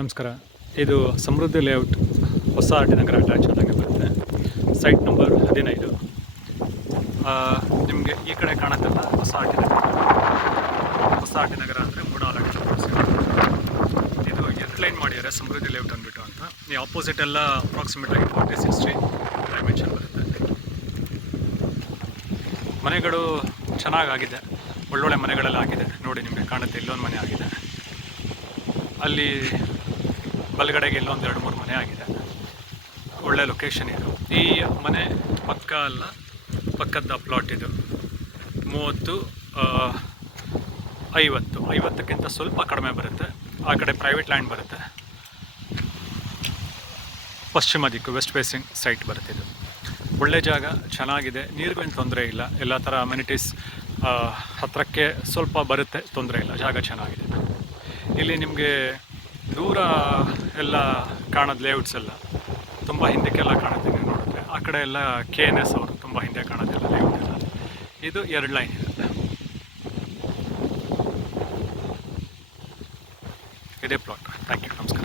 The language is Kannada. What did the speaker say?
ನಮಸ್ಕಾರ. ಇದು ಸಮೃದ್ಧಿ ಲೇಔಟ್ ಹೊಸ ಆರ್ಟಿನಗರ ಅಟ್ಯಾಚ್ ಆದಂಗೆ ಬರುತ್ತೆ. Site number 15. ನಿಮಗೆ ಈ ಕಡೆ ಕಾಣುತ್ತಲ್ಲ ಹೊಸ ಆರ್ಟಿನಗರ ಅಂದರೆ ಮೂಡಾಲ. ಇದು ಎಕ್ಸ್ಪ್ಲೈನ್ ಮಾಡಿದ್ದಾರೆ ಸಮೃದ್ಧಿ ಲೇಔಟ್ ಅಂದ್ಬಿಟ್ಟು ಅಂತ. ಈ ಆಪೋಸಿಟ್ ಎಲ್ಲ ಅಪ್ರಾಕ್ಸಿಮೇಟಾಗಿ 40-60 ಡೈಮೆನ್ಷನ್ ಬರುತ್ತೆ. ಮನೆಗಳು ಚೆನ್ನಾಗಾಗಿದೆ, ಒಳ್ಳೊಳ್ಳೆ ಮನೆಗಳೆಲ್ಲ ಆಗಿದೆ. ನೋಡಿ ನಿಮಗೆ ಕಾಣುತ್ತೆ, ಇಲ್ಲೊಂದು ಮನೆ ಆಗಿದೆ, ಅಲ್ಲಿ ಬಲಗಡೆಗೆ ಇಲ್ಲೊಂದು 2-3 ಮನೆ ಆಗಿದೆ. ಒಳ್ಳೆ ಲೊಕೇಶನ್ ಇದು. ಈ ಮನೆ ಪಕ್ಕ ಅಲ್ಲ, ಪಕ್ಕದ ಪ್ಲಾಟ್ ಇದು 50-50ಕ್ಕಿಂತ ಸ್ವಲ್ಪ ಕಡಿಮೆ ಬರುತ್ತೆ. ಆ ಕಡೆ ಪ್ರೈವೇಟ್ ಲ್ಯಾಂಡ್ ಬರುತ್ತೆ. ಪಶ್ಚಿಮ ದಿಕ್ಕು ವೆಸ್ಟ್ ಫೇಸಿಂಗ್ ಸೈಟ್ ಬರುತ್ತೆ. ಇದು ಒಳ್ಳೆ ಜಾಗ, ಚೆನ್ನಾಗಿದೆ, ನೀರಿಗೇನು ತೊಂದರೆ ಇಲ್ಲ. ಎಲ್ಲ ಥರ ಅಮ್ಯುನಿಟೀಸ್ ಹತ್ತಿರಕ್ಕೆ ಸ್ವಲ್ಪ ಬರುತ್ತೆ, ತೊಂದರೆ ಇಲ್ಲ. ಜಾಗ ಚೆನ್ನಾಗಿದೆ. ಇಲ್ಲಿ ನಿಮಗೆ ದೂರ ಎಲ್ಲ ಕಾಣೋದು ಲೇಔಟ್ಸ್ ಎಲ್ಲ ತುಂಬ ಹಿಂದಕ್ಕೆಲ್ಲ ಕಾಣುತ್ತೆ. ನೀವು ನೋಡಿದ್ರೆ ಆ ಕಡೆ ಎಲ್ಲ KNS ಅವರು ತುಂಬ ಹಿಂದೆ ಕಾಣೋದಿಲ್ಲ ಲೇಔಟ್ ಎಲ್ಲ. ಇದು 2 ಲೈನ್ ಇದೆ. ಇದೇ ಪ್ಲಾಟ್. Thank you. ನಮಸ್ಕಾರ.